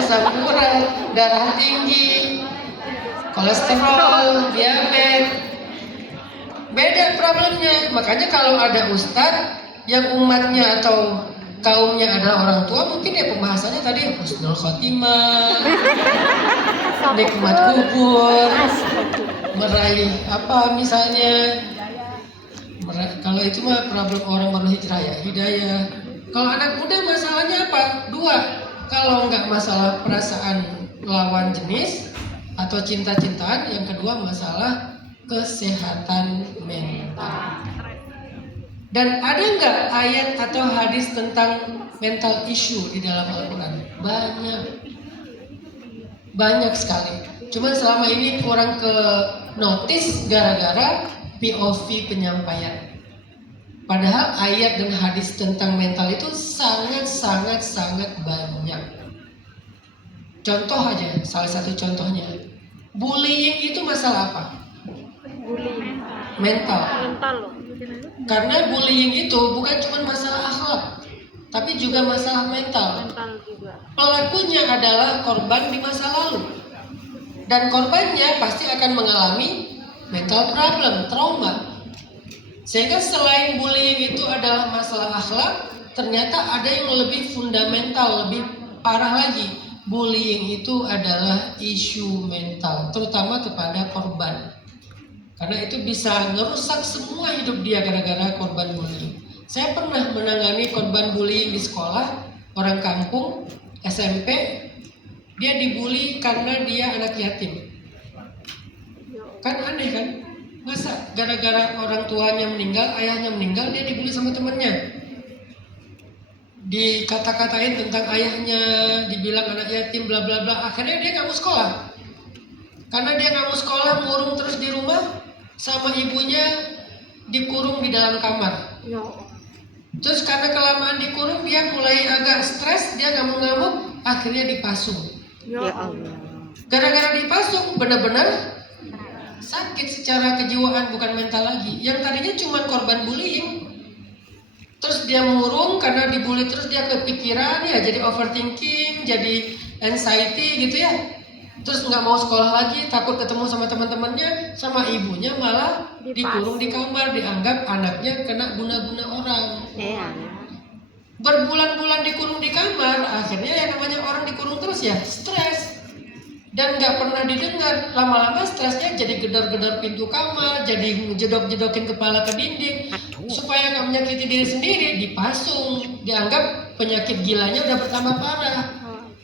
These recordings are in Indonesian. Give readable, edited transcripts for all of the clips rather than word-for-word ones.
asam urat, darah tinggi, kolesterol, diabetes. Beda problemnya. Makanya kalau ada ustadz yang umatnya atau kaumnya adalah orang tua, mungkin ya pembahasannya tadi husnul khotimah, nikmat kubur, meraih apa misalnya. Kalau itu mah problem orang baru hijrah ya, hidayah. Kalau anak muda masalahnya apa? Dua. Kalau nggak masalah perasaan lawan jenis atau cinta-cintaan, yang kedua masalah kesehatan mental. Dan ada nggak ayat atau hadis tentang mental issue di dalam Al-Quran? Banyak sekali. Cuman selama ini kurang ke notice gara-gara POV penyampaian. Padahal ayat dan hadis tentang mental itu sangat banyak. Contoh aja, salah satu contohnya, bullying itu masalah apa? Bullying. Mental. Mental loh. Karena bullying itu bukan cuma masalah akhlak, tapi juga masalah mental. Mental juga. Pelakunya adalah korban di masa lalu, dan korbannya pasti akan mengalami mental problem, trauma. Sehingga selain bullying itu adalah masalah akhlak, ternyata ada yang lebih fundamental, lebih parah lagi. Bullying itu adalah isu mental, terutama kepada korban. Karena itu bisa ngerusak semua hidup dia gara-gara korban bullying. Saya pernah menangani korban bullying di sekolah, orang kampung, SMP. Dia dibully karena dia anak yatim. Kan aneh kan? Masa gara-gara orang tuanya meninggal, ayahnya meninggal, dia dibully sama temennya. Dikata-katain tentang ayahnya, dibilang anak yatim, bla bla bla. Akhirnya dia nggak mau sekolah. Karena dia nggak mau sekolah, murung terus di rumah, sama ibunya dikurung di dalam kamar. Terus karena kelamaan dikurung, dia mulai agak stres, dia ngamuk-ngamuk, akhirnya dipasung. Ya Allah. Gara-gara dipasung, benar-benar sakit secara kejiwaan, bukan mental lagi. Yang tadinya cuma korban bullying, terus dia murung karena dibully, terus dia kepikiran ya, jadi overthinking, jadi anxiety gitu ya. Terus nggak mau sekolah lagi, takut ketemu sama teman-temannya, sama ibunya malah dikurung di kamar, dianggap anaknya kena guna-guna orang. Berbulan-bulan dikurung di kamar, akhirnya yang namanya orang dikurung terus ya stres. Dan nggak pernah didengar, lama-lama stresnya jadi gedor-gedor pintu kamar, jadi jedok-jedokin kepala ke dinding. Supaya nggak menyakiti diri sendiri, dipasung, dianggap penyakit gilanya udah bertambah parah.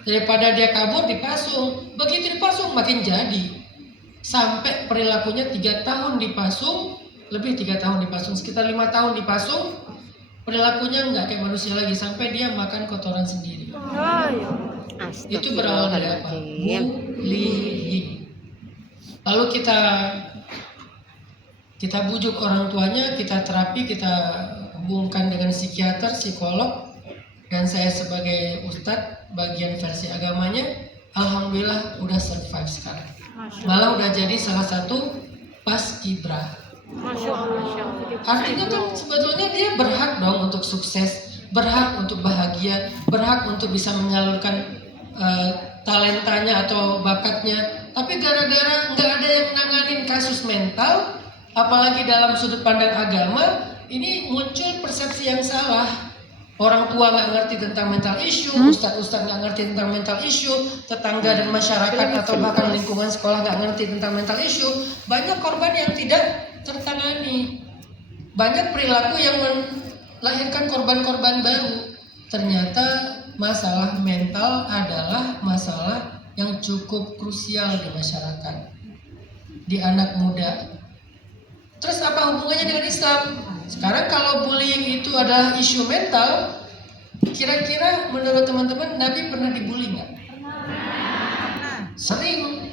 Daripada dia kabur, dipasung. Begitu dipasung makin jadi. Sampai perilakunya 3 tahun dipasung, lebih 3 tahun dipasung, sekitar 5 tahun dipasung. Perilakunya nggak kayak manusia lagi, sampai dia makan kotoran sendiri. Itu berawal dari apa? Bullying. Lalu kita bujuk orang tuanya, kita terapi, kita hubungkan dengan psikiater, psikolog. Dan saya sebagai ustadz bagian versi agamanya, alhamdulillah udah survive sekarang. Malah udah jadi salah satu paskibrah. Masya Allah. Artinya kan sebetulnya dia berhak dong untuk sukses, berhak untuk bahagia, berhak untuk bisa menyalurkan talentanya atau bakatnya. Tapi gara-gara nggak ada yang nanganin kasus mental, apalagi dalam sudut pandang agama, ini muncul persepsi yang salah. Orang tua nggak ngerti tentang mental issue, ustadz-ustadz nggak ngerti tentang mental issue, tetangga dan masyarakat atau bahkan lingkungan sekolah nggak ngerti tentang mental issue. Banyak korban yang tidak tertangani. Banyak perilaku yang melahirkan korban-korban baru. Ternyata masalah mental adalah masalah yang cukup krusial di masyarakat, di anak muda. Terus apa hubungannya dengan Islam? Sekarang kalau bullying itu adalah isu mental, kira-kira menurut teman-teman Nabi pernah dibully nggak? Sering.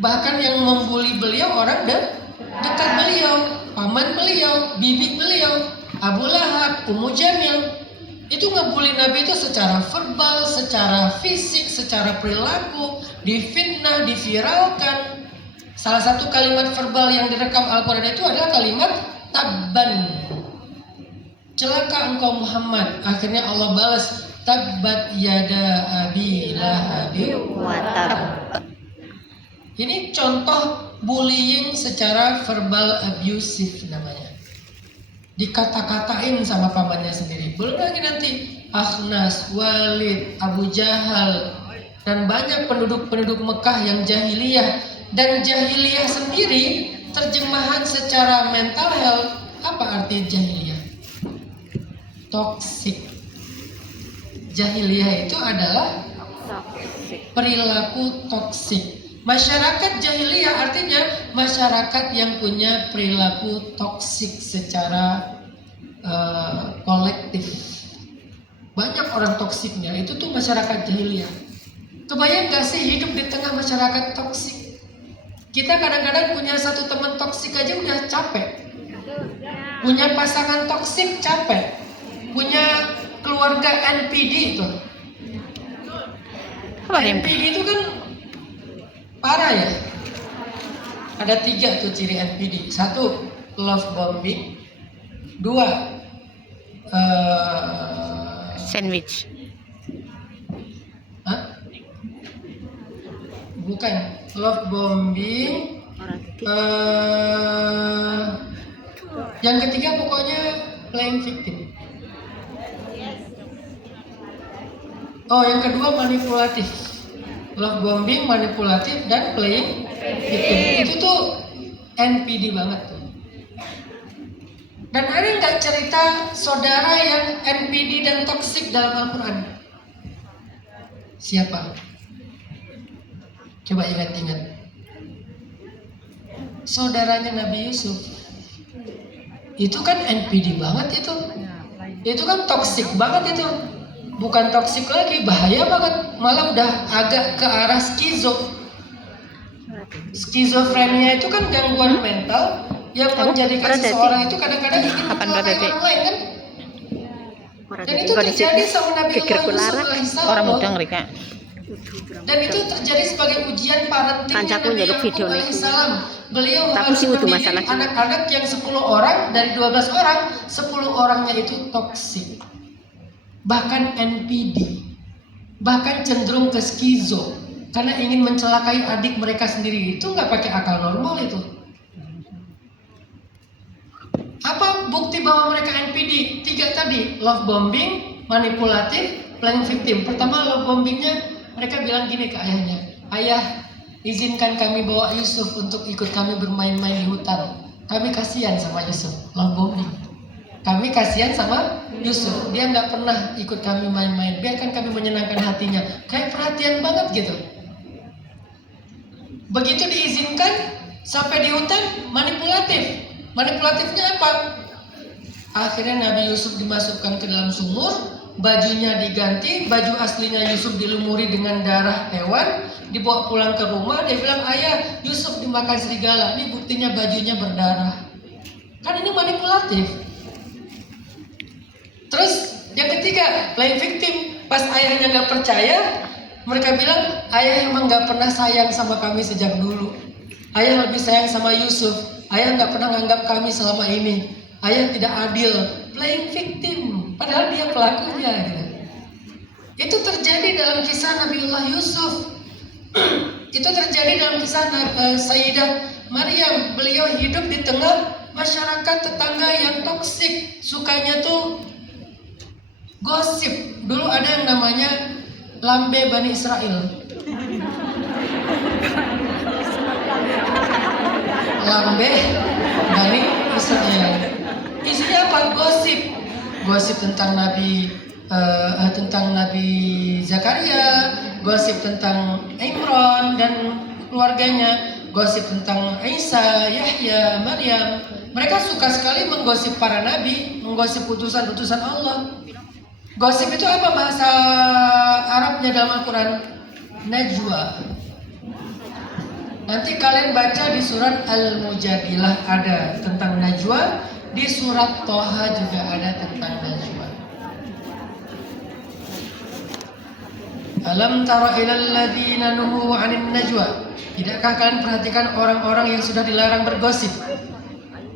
Bahkan yang membuli beliau orang dekat beliau, paman beliau, bibi beliau, Abu Lahab, Ummu Jamil. Itu ngebully Nabi itu secara verbal, secara fisik, secara perilaku, difitnah, diviralkan. Salah satu kalimat verbal yang direkam Al-Quran itu adalah kalimat tabban. Celaka engkau Muhammad. Akhirnya Allah balas, tabbat yada abi lahab Ini contoh bullying secara verbal abusive namanya. Dikata-katain sama pamannya sendiri. Belum lagi nanti Akhnas, Walid, Abu Jahal, dan banyak penduduk-penduduk Mekah yang jahiliyah. Dan jahiliyah sendiri terjemahan secara mental health, apa arti jahiliyah? Toxic. Jahiliyah itu adalah perilaku toksik. Masyarakat jahiliyah artinya masyarakat yang punya perilaku toksik secara kolektif. Banyak orang toksiknya, itu tuh masyarakat jahiliyah. Kebayang gak sih hidup di tengah masyarakat toksik? Kita kadang-kadang punya satu teman toksik aja udah capek. Punya pasangan toksik capek. Punya keluarga NPD itu. NPD itu kan parah ya. Ada 3 tuh ciri NPD. 1, love bombing. 2, Sandwich. hah? Bukan, love bombing. Yang ketiga pokoknya playing victim. Oh, yang kedua manipulatif. Love bombing, manipulatif, dan playing victim. Itu tuh NPD banget tuh. Dan ada nggak cerita saudara yang NPD dan toksik dalam Al-Quran? Siapa? Coba ingat-ingat. Saudaranya Nabi Yusuf. Itu kan NPD banget itu. Itu kan toksik banget itu. Bukan toksik lagi, bahaya banget. Malah udah agak ke arah skizofrenia itu kan gangguan mental yang menjadikan seseorang itu kadang-kadang ingin mencelakai orang lain kan. Dan itu terjadi sama Nabi Yusuf alaihissalam. Orang muda mereka. Dan itu terjadi sebagai ujian parentingnya Nabi Yusuf alaihissalam. Beliau harus mendidik anak-anak yang 10 orang, dari 12 orang, 10 orangnya itu toksik. Bahkan NPD. Bahkan cenderung ke skizo. Karena ingin mencelakai adik mereka sendiri. Itu nggak pakai akal normal itu. Apa bukti bahwa mereka NPD? 3 tadi, love bombing, manipulatif, playing victim. Pertama love bombingnya, mereka bilang gini ke ayahnya, ayah izinkan kami bawa Yusuf untuk ikut kami bermain-main di hutan. Kami kasihan sama Yusuf. Love bombing. Kami kasihan sama Yusuf. Dia nggak pernah ikut kami main-main. Biarkan kami menyenangkan hatinya. Kayak perhatian banget gitu. Begitu diizinkan sampai di hutan, manipulatif. Manipulatifnya apa? Akhirnya Nabi Yusuf dimasukkan ke dalam sumur, bajunya diganti, baju aslinya Yusuf dilumuri dengan darah hewan, dibawa pulang ke rumah. Dia bilang, ayah, Yusuf dimakan serigala. Ini buktinya bajunya berdarah. Kan ini manipulatif. Terus yang ketiga, playing victim. Pas ayahnya nggak percaya, mereka bilang, ayah emang nggak pernah sayang sama kami sejak dulu. Ayah lebih sayang sama Yusuf. Ayah nggak pernah nganggap kami selama ini. Ayah tidak adil. Playing victim. Padahal dia pelakunya. Gitu. Itu terjadi dalam kisah Nabiullah Yusuf. Itu terjadi dalam kisah Sayyidah Maryam. Beliau hidup di tengah masyarakat tetangga yang toksik. Sukanya tuh gosip. Dulu ada yang namanya Lambe Bani Israel. Lambe Bani Israel. Isinya apa? Gosip. Gosip tentang Nabi Zakaria, gosip tentang Imran dan keluarganya, gosip tentang Isa, Yahya, Maryam. Mereka suka sekali menggosip para nabi, menggosip utusan-utusan Allah. Gosip itu apa bahasa Arabnya dalam Al-Quran? Najwa. Nanti kalian baca di surat Al-Mujadilah ada tentang Najwa, di surat Toha juga ada tentang Najwa. Alam tara ilal ladzina nuhu 'anil najwa. Tidakkah kalian perhatikan orang-orang yang sudah dilarang bergosip,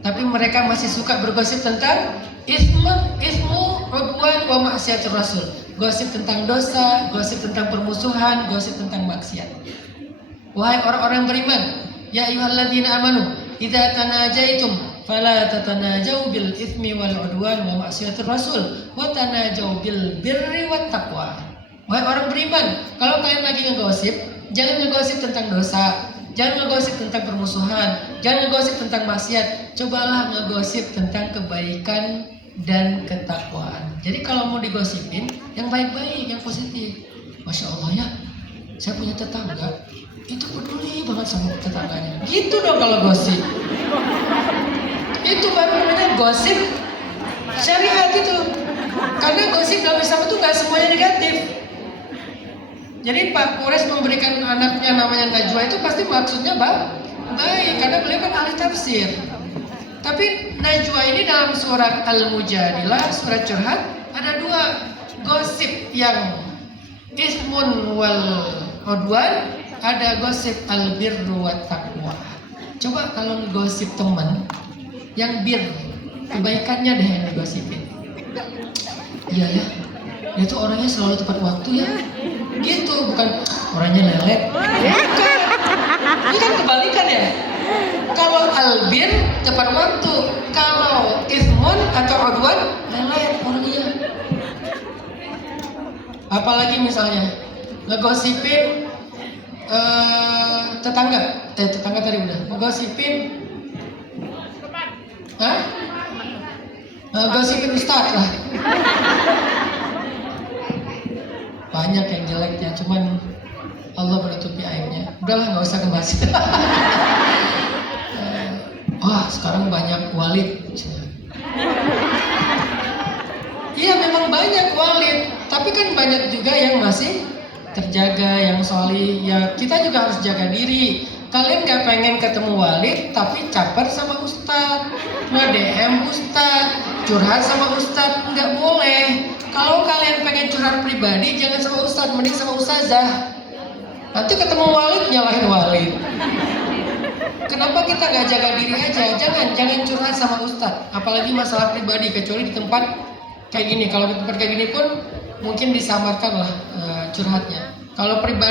tapi mereka masih suka bergosip tentang ismu, udwan wa maksiatur rasul. Gosip tentang dosa, gosip tentang permusuhan, gosip tentang maksiat. Wahai orang-orang beriman, ya ayyuhalladzina amanu, idza tanajaitum fala tatanajau bil itsmi wal udwan wa ma'siyatir rasul wa tanajau bil birri wat taqwa. Wahai orang beriman, kalau kalian lagi ngegosip, jangan ngegosip tentang dosa, jangan ngegosip tentang permusuhan, jangan ngegosip tentang maksiat. Cobalah ngegosip tentang kebaikan dan ketakwaan. Jadi kalau mau digosipin, yang baik-baik, yang positif. Masya Allah ya, saya punya tetangga, itu peduli banget sama tetangganya. Gitu dong kalau gosip. Itu baru namanya gosip syariat itu. Karena gosip dalam Islam itu nggak semuanya negatif. Jadi Pak Kures memberikan anaknya namanya Najwa itu pasti maksudnya baik, karena beliau kan ahli tafsir. Tapi Najwa ini dalam surat Al-Mujadilah, surat curhat, ada 2 gosip yang ismun wal udwan, ada gosip al-birru wat taqwa. Coba kalau gosip teman yang bir, kebaikannya deh yang digosipin. Iya ya, itu orangnya selalu tepat waktu ya. Gitu, bukan orangnya lelet. Bukan. Ini kan kebalikan ya. Kalau albir tepat waktu, kalau ismun atau udwan lelet orangnya. Apalagi misalnya ngegosipin tetangga tadi udah ngegosipin, ngegosipin ustadz lah. Banyak yang jeleknya, cuman Allah menutupi aibnya. Udahlah, nggak usah ngebahas. Wah, sekarang banyak walid. Iya, memang banyak walid, tapi kan banyak juga yang masih terjaga, yang solih. Ya, kita juga harus jaga diri. Kalian nggak pengen ketemu walid, tapi caper sama ustadz, nge-DM ustadz, curhat sama ustadz, nggak boleh. Kalau kalian pengen curhat pribadi, jangan sama ustadz, mending sama ustazah. Nanti ketemu walid, nyalahin walid. Kenapa kita nggak jaga diri aja? Jangan curhat sama ustadz, apalagi masalah pribadi, kecuali di tempat kayak gini. Kalau di tempat kayak gini pun mungkin disamarkan lah curhatnya. Kalau pribadi